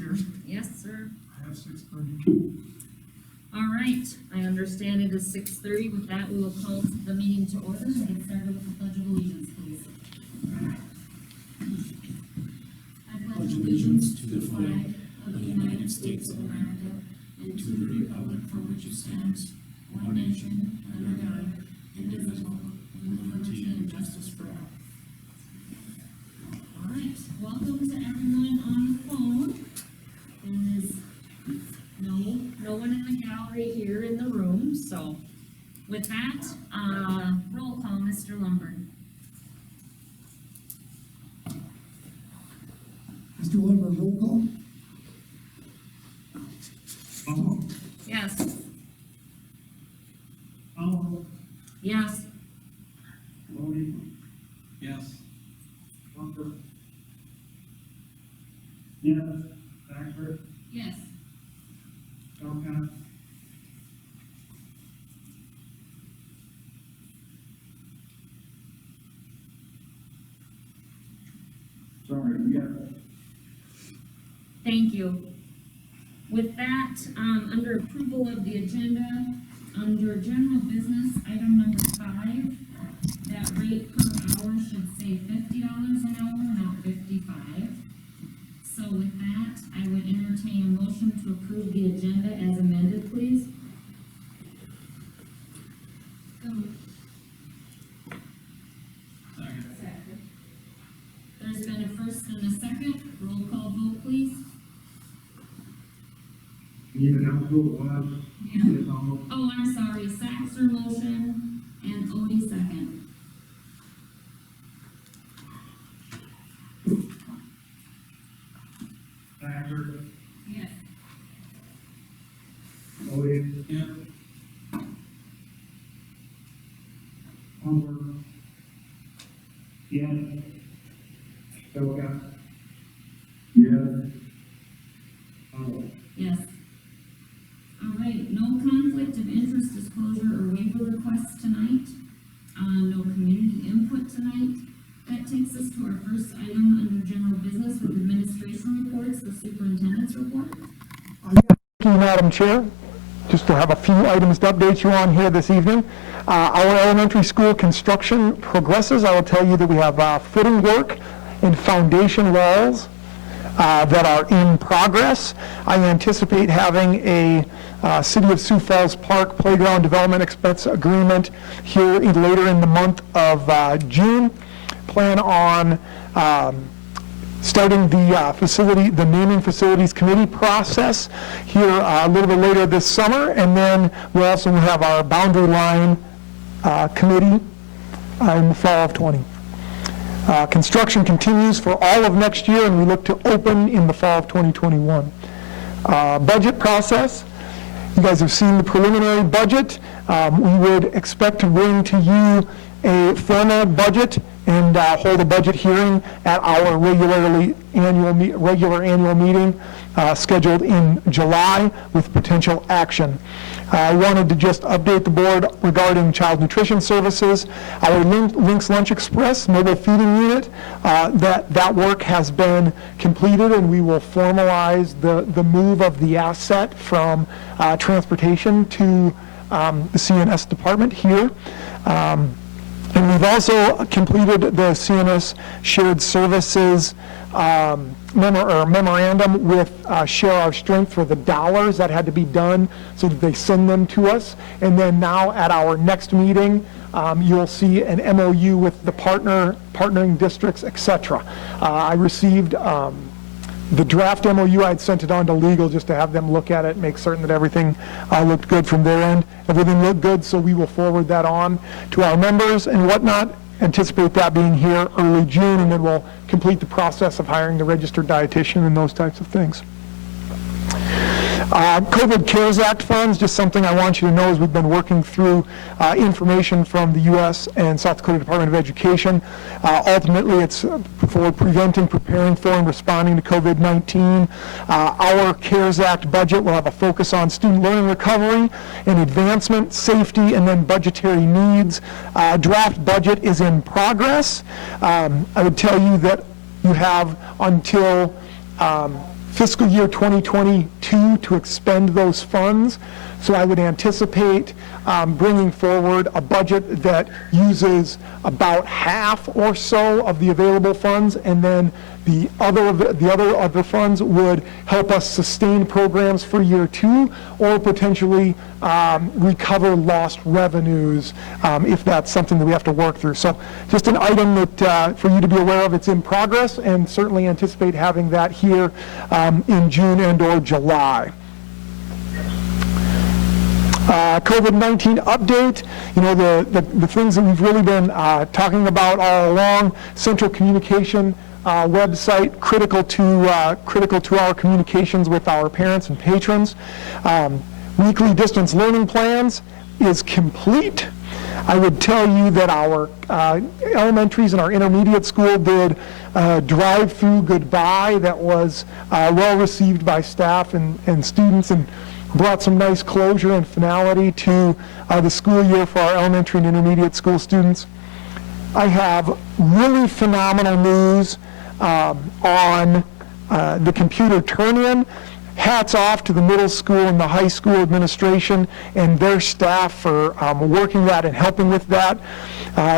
Chair? Yes, sir. I have 6:30. All right, I understand it is 6:30. With that, we will call the meeting to order and get started with the Pledge of Allegiance, please. I pledge allegiance to the flag of the United States of America and to the republic for which it stands, one nation, under God, indivisible, with liberty and justice for all. All right, welcome to everyone on the phone. There's no one in the gallery here in the room, so with that, roll call, Mr. Lombard. Mr. Lombard, roll call. Bumble. Yes. Bumble. Yes. Lodi. Yes. Bumper. Yes. Thacker. Yes. Elka. Sorry, yes. Thank you. With that, under approval of the agenda, under general business, item number 5, that rate per hour should say $50 an hour, not 55. So with that, I would entertain a motion to approve the agenda as amended, please. Second. There's been a first and a second. Roll call vote, please. Need an out who it was? Yeah. Yes, I'll- Oh, I'm sorry, Saxer motion and Odie second. Thacker. Yes. Lodi. Yep. Bumper. Yes. Elka. Yes. Bumble. Yes. All right, no conflict of interest disclosure or waiver requests tonight. No community input tonight. That takes us to our first item under general business with administration reports, the superintendent's report. Thank you, Madam Chair. Just to have a few items to update you on here this evening. Our elementary school construction progresses. I will tell you that we have footing work and foundation walls that are in progress. I anticipate having a City of Sioux Falls Park Playground Development Expense Agreement here later in the month of June. Plan on starting the naming facilities committee process here a little bit later this summer, and then we'll also have our boundary line committee in the fall of 20. Construction continues for all of next year, and we look to open in the fall of 2021. Budget process. You guys have seen the preliminary budget. We would expect to bring to you a formal budget and hold a budget hearing at our regular annual meeting scheduled in July with potential action. I wanted to just update the board regarding child nutrition services. Our Lynx Lunch Express mobile feeding unit, that work has been completed, and we will formalize the move of the asset from transportation to the CNS department here. And we've also completed the CNS shared services memorandum with Share Our Strength for the dollars that had to be done so that they send them to us. And then now at our next meeting, you'll see an MOU with the partnering districts, etc. I received the draft MOU. I had sent it on to legal just to have them look at it, make certain that everything looked good from their end. Everything looked good, so we will forward that on to our members and whatnot. Anticipate that being here early June, and then we'll complete the process of hiring the registered dietitian and those types of things. COVID CARES Act funds, just something I want you to know as we've been working through information from the U.S. and South Dakota Department of Education. Ultimately, it's for preventing, preparing for, and responding to COVID-19. Our CARES Act budget will have a focus on student learning recovery and advancement, safety, and then budgetary needs. Draft budget is in progress. I would tell you that you have until fiscal year 2022 to expend those funds. So I would anticipate bringing forward a budget that uses about half or so of the available funds, and then the other funds would help us sustain programs for year 2, or potentially recover lost revenues if that's something that we have to work through. So just an item that for you to be aware of. It's in progress, and certainly anticipate having that here in June and or July. COVID-19 update, the things that we've really been talking about all along. Central communication website, critical to our communications with our parents and patrons. Weekly distance learning plans is complete. I would tell you that our elementaries and our intermediate school did drive-through goodbye that was well received by staff and students, and brought some nice closure and finality to the school year for our elementary and intermediate school students. I have really phenomenal news on the computer turn-in. Hats off to the middle school and the high school administration and their staff for working that and helping with that.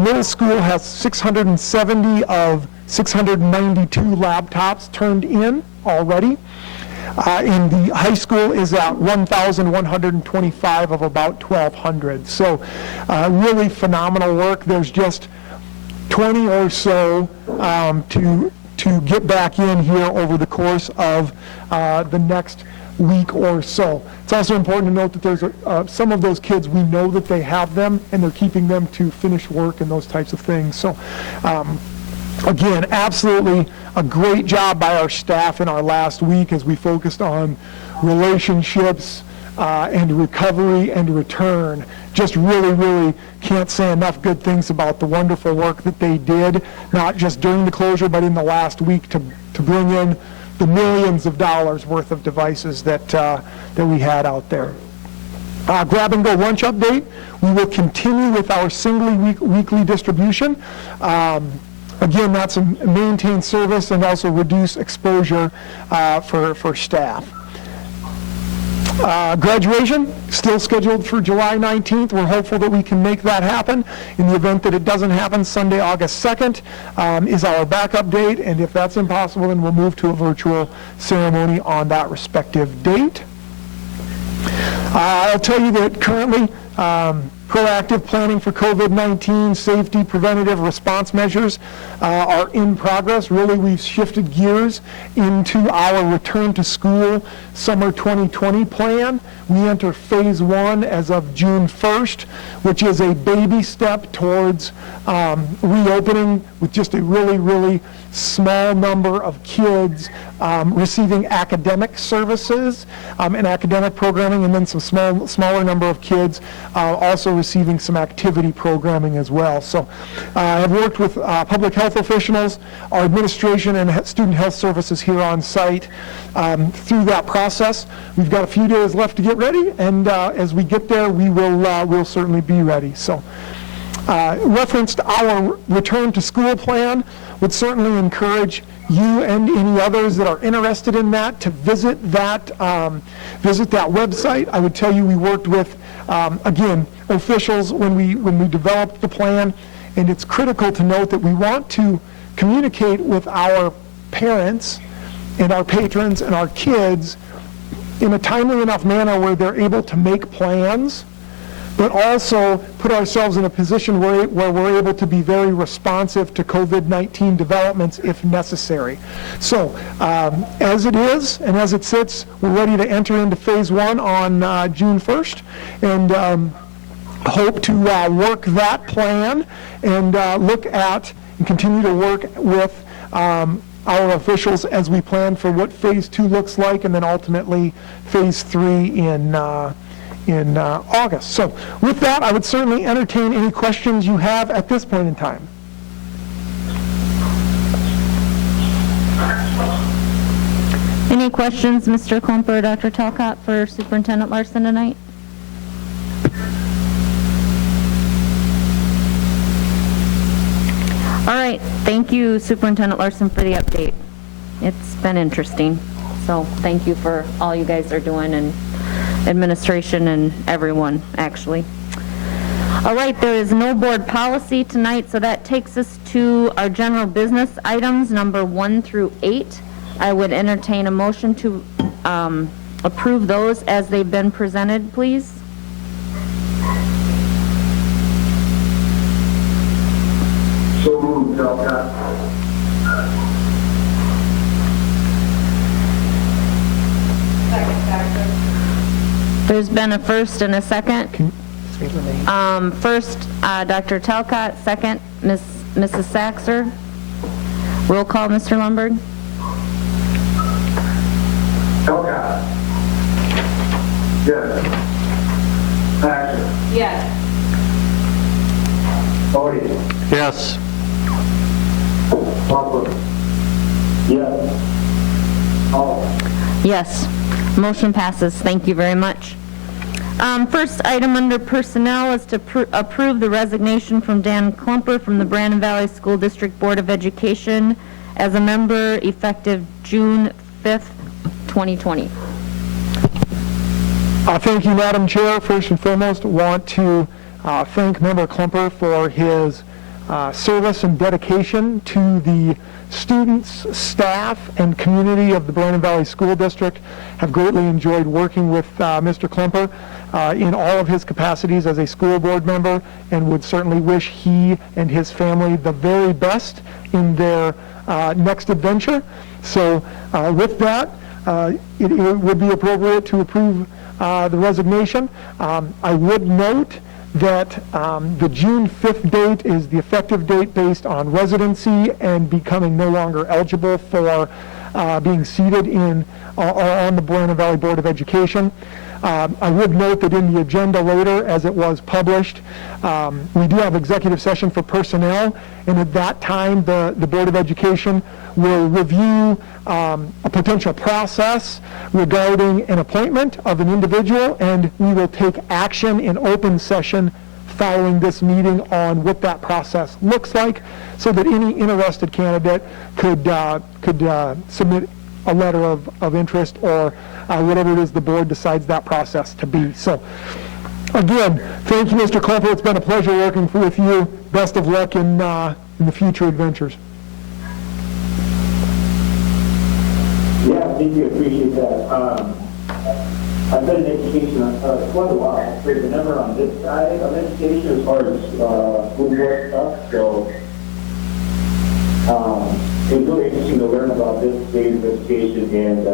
Middle school has 670 of 692 laptops turned in already. And the high school is at 1,125 of about 1,200. So really phenomenal work. There's just 20 or so to get back in here over the course of the next week or so. It's also important to note that there's some of those kids, we know that they have them, and they're keeping them to finish work and those types of things. So again, absolutely a great job by our staff in our last week as we focused on relationships and recovery and return. Just really can't say enough good things about the wonderful work that they did, not just during the closure, but in the last week to bring in the millions of dollars worth of devices that we had out there. Grab and go lunch update. We will continue with our singly weekly distribution. Again, that's a maintain service and also reduce exposure for staff. Graduation, still scheduled for July 19th. We're hopeful that we can make that happen. In the event that it doesn't happen, Sunday, August 2nd is our backup date, and if that's impossible, then we'll move to a virtual ceremony on that respective date. I'll tell you that currently, proactive planning for COVID-19, safety, preventative response measures are in progress. Really, we've shifted gears into our return to school summer 2020 plan. We enter phase 1 as of June 1st, which is a baby step towards reopening with just a really small number of kids receiving academic services and academic programming, and then some smaller number of kids also receiving some activity programming as well. So I've worked with public health officials, our administration, and student health services here on site through that process. We've got a few days left to get ready, and as we get there, we'll certainly be ready. So referenced our return to school plan, would certainly encourage you and any others that are interested in that to visit that website. I would tell you we worked with again officials when we developed the plan, and it's critical to note that we want to communicate with our parents and our patrons and our kids in a timely enough manner where they're able to make plans, but also put ourselves in a position where we're able to be very responsive to COVID-19 developments if necessary. So as it is and as it sits, we're ready to enter into phase 1 on June 1st, and hope to work that plan and look at and continue to work with our officials as we plan for what phase 2 looks like, and then ultimately phase 3 in August. So with that, I would certainly entertain any questions you have at this point in time. Any questions, Mr. Klumper or Dr. Talcott, for Superintendent Larson tonight? All right, thank you, Superintendent Larson, for the update. It's been interesting. So thank you for all you guys are doing, and administration and everyone, actually. All right, there is no board policy tonight, so that takes us to our general business items, number 1 through 8. I would entertain a motion to approve those as they've been presented, please. So moved, Talcott. There's been a first and a second. First, Dr. Talcott, second, Mrs. Saxer. Roll call, Mr. Lundberg. Talcott. Yes. Paxton. Yes. Bodie. Yes. Butler. Yes. Hall. Yes. Motion passes. Thank you very much. First item under personnel is to approve the resignation from Dan Klumper from the Brandon Valley School District Board of Education as a member effective June 5th, 2020. Thank you, Madam Chair. First and foremost, want to thank Member Klumper for his service and dedication to the students, staff, and community of the Brandon Valley School District. Have greatly enjoyed working with Mr. Klumper in all of his capacities as a school board member, and would certainly wish he and his family the very best in their next adventure. So with that, it would be appropriate to approve the resignation. I would note that the June 5th date is the effective date based on residency and becoming no longer eligible for being seated in or on the Brandon Valley Board of Education. I would note that in the agenda later, as it was published, we do have executive session for personnel, and at that time, the Board of Education will review a potential process regarding an appointment of an individual, and we will take action in open session following this meeting on what that process looks like, so that any interested candidate could submit a letter of interest, or whatever it is the board decides that process to be. So again, thank you, Mr. Klumper. It's been a pleasure working with you. Best of luck in the future adventures. Yeah, thank you, appreciate that. I've been in education quite a while, but never on this side of education as far as school board stuff, so it was really interesting to learn about this stage of education, and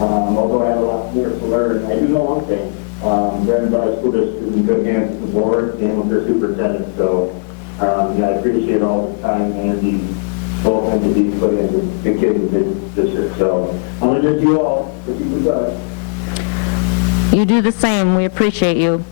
although I have a lot more to learn, I do know one thing. Brandon Valley School District is in good hands with the board and with their superintendent, so yeah, I appreciate all the time and the both entities put into the kids in the district. So I'm going to miss you all. If you could, You do the same. We appreciate you.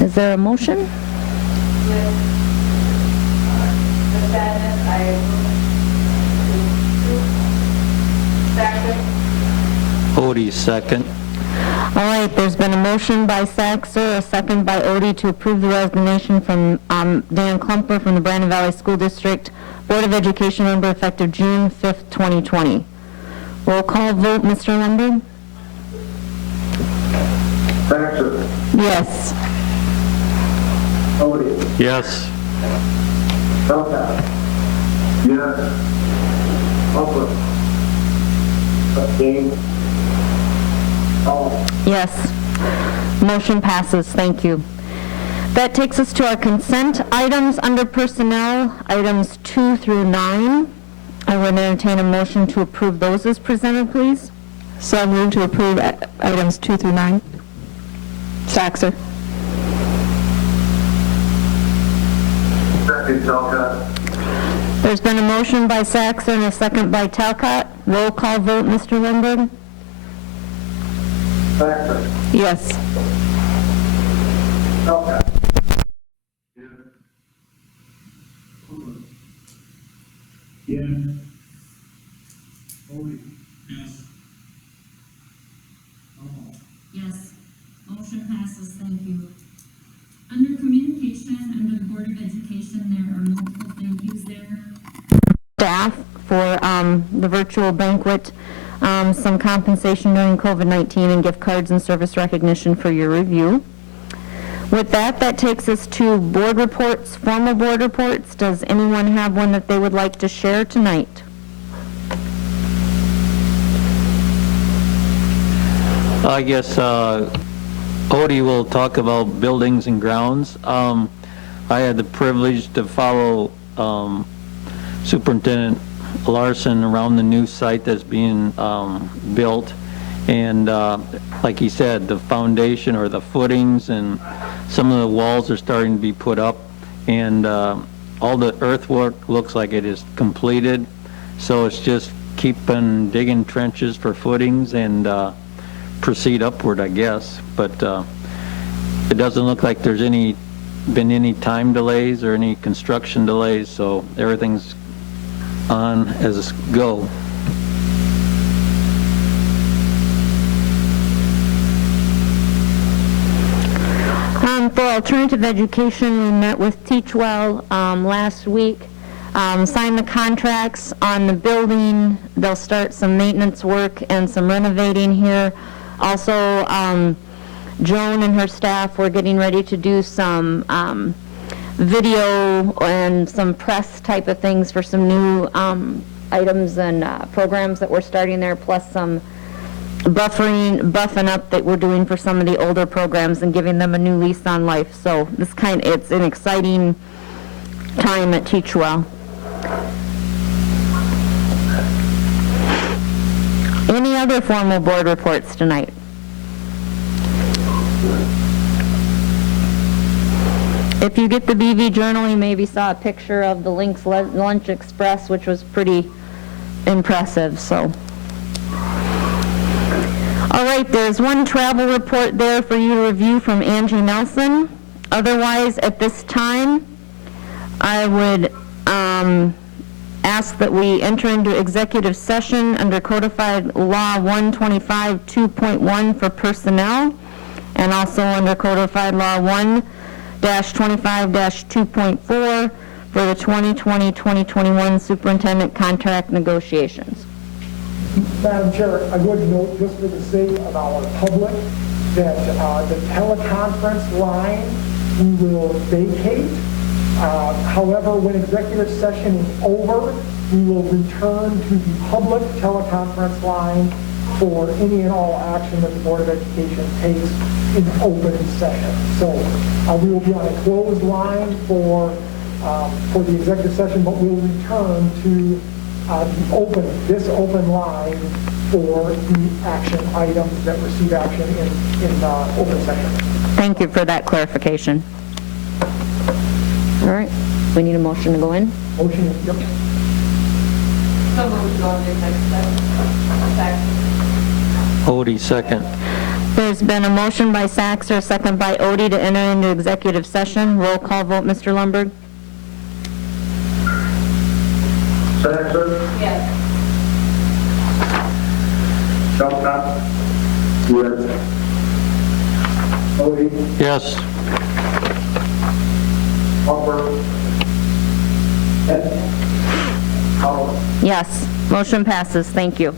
Is there a motion? With sadness, I second. Odie, second. All right, there's been a motion by Saxer, a second by Odie to approve the resignation from Dan Klumper from the Brandon Valley School District Board of Education member effective June 5th, 2020. Roll call vote, Mr. Lundberg? Baxter. Yes. Bodie. Yes. Talcott. Yes. Butler. James. Hall. Yes. Motion passes. Thank you. That takes us to our consent items under personnel, items 2 through 9. I would entertain a motion to approve those as presented, please. So I move to approve items 2 through 9. Saxer. Second, Talcott. There's been a motion by Saxer and a second by Talcott. Roll call vote, Mr. Lundberg? Baxter. Yes. Talcott. Yes. Yes. Bodie. Yes. Hall. Yes. Motion passes. Thank you. Under communication, under the Board of Education, there are multiple thank yous there. Staff for the virtual banquet, some compensation during COVID-19, and gift cards and service recognition for your review. With that, that takes us to board reports, formal board reports. Does anyone have one that they would like to share tonight? I guess Odie will talk about buildings and grounds. I had the privilege to follow Superintendent Larson around the new site that's being built. And like he said, the foundation or the footings and some of the walls are starting to be put up. And all the earthwork looks like it is completed. So it's just keeping digging trenches for footings and proceed upward, I guess. But it doesn't look like there's been any time delays or any construction delays, so everything's on as go. For alternative education, we met with Teach Well last week, signed the contracts on the building. They'll start some maintenance work and some renovating here. Also, Joan and her staff were getting ready to do some video and some press type of things for some new items and programs that we're starting there, plus some buffing up that we're doing for some of the older programs and giving them a new lease on life. So it's an exciting time at Teach Well. Any other formal board reports tonight? If you get the BV Journal, you maybe saw a picture of the Lynx Lunch Express, which was pretty impressive, so. All right, there's one travel report there for you to review from Angie Nelson. Otherwise, at this time, I would ask that we enter into executive session under Codified Law 125-2.1 for personnel, and also under Codified Law 1-25-2.4 for the 2020-2021 superintendent contract negotiations. Madam Chair, I would note, just for the sake of our public, that the teleconference line we will vacate. However, when executive session is over, we will return to the public teleconference line for any and all action that the Board of Education takes in open session. So we will be on a closed line for the executive session, but we'll return to this open line for the action items that receive action in open session. Thank you for that clarification. All right, we need a motion to go in. Motion, yep. So moved to go into executive session. Second. Odie, second. There's been a motion by Saxer, a second by Odie to enter into executive session. Roll call vote, Mr. Lundberg. Saxon, Yes. Shelton. Yes. Odie, Yes. Hopper. Yes. Collins. Yes, motion passes. Thank you.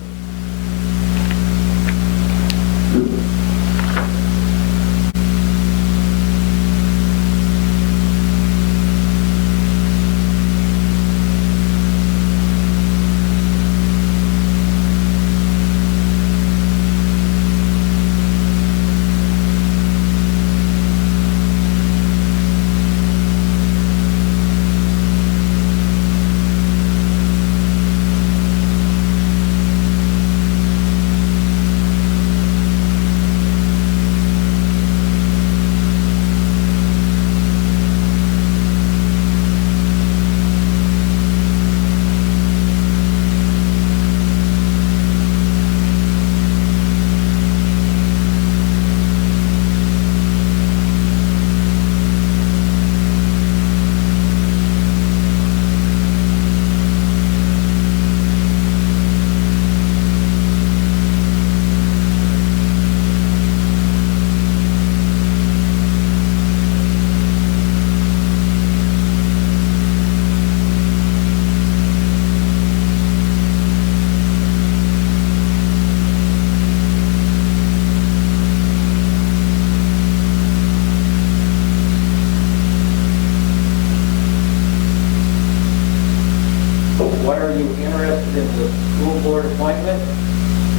you interested in the school board appointment?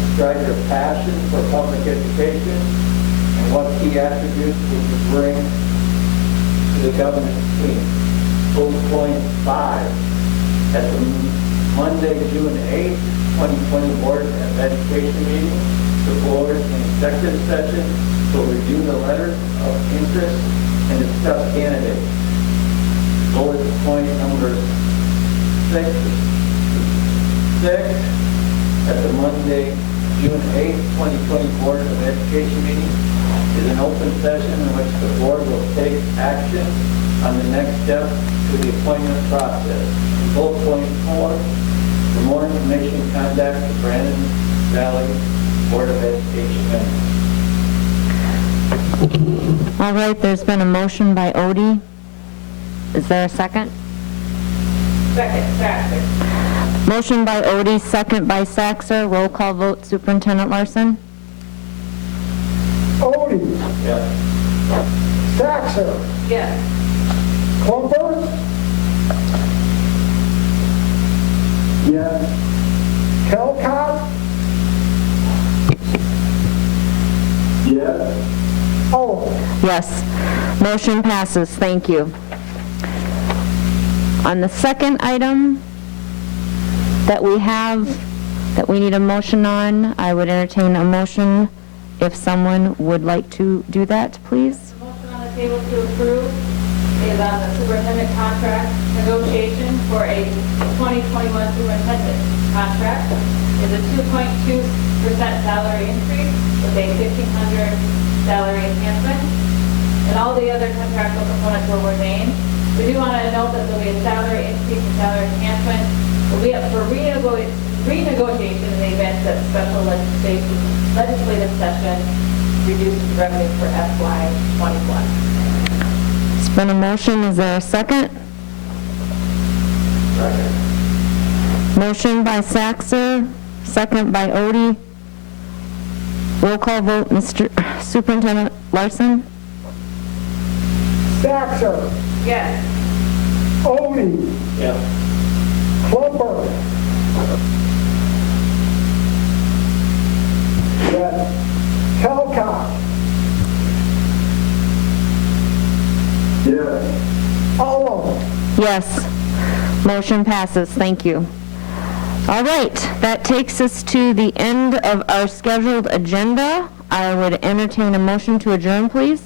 Describe your passion for public education and what key attributes would you bring to the government team. Bullet point 5. At the Monday, June 8th, 2020 Board of Education meeting, the board in executive session will review the letters of interest and discuss candidates. Bullet point number 6. At the Monday, June 8th, 2020 Board of Education meeting is an open session in which the board will take action on the next step to the appointment process. Bullet point 4, for more information, contact the Brandon Valley Board of Education member. All right, there's been a motion by Odie. Is there a second? Second, Saxer. Motion by Odie, second by Saxer. Roll call vote, Superintendent Larson? Odie, Yes. Saxer, Yes. Klumper, Yes. Kelcott, Yes. Oliver. Yes. Motion passes. Thank you. On the second item that we have, that we need a motion on, I would entertain a motion if someone would like to do that, please. The motion on the table to approve is on the superintendent contract negotiation for a 2021 superintendent contract. Is a 2.2% salary increase with a $1,500 salary enhancement. And all the other contractual components were named. We do want to note that there'll be a salary increase and salary enhancement. Will be up for renegotiation in the event that special legislative session reduces revenue for FY '21. It's been a motion. Is there a second? Motion by Saxer, second by Odie. Roll call vote, Mr. Superintendent Larson? Saxer, Yes. Odie, Yes. Klumper. Yes. Kelcott, Yes. Oliver. Yes. Motion passes. Thank you. All right, that takes us to the end of our scheduled agenda. I would entertain a motion to adjourn, please.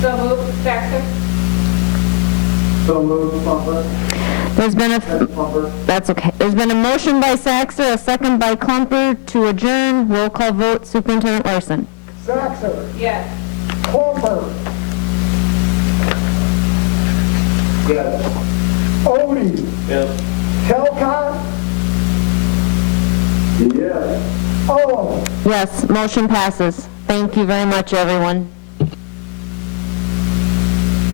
So moved, Saxer? So moved, Klumper. There's been a, Klumper. that's okay. There's been a motion by Saxer, a second by Klumper to adjourn. Roll call vote, Superintendent Larson. Saxer, Yes. Klumper, Yes. Odie, Yes. Kelcott, Yes. Oliver. Yes, motion passes. Thank you very much, everyone.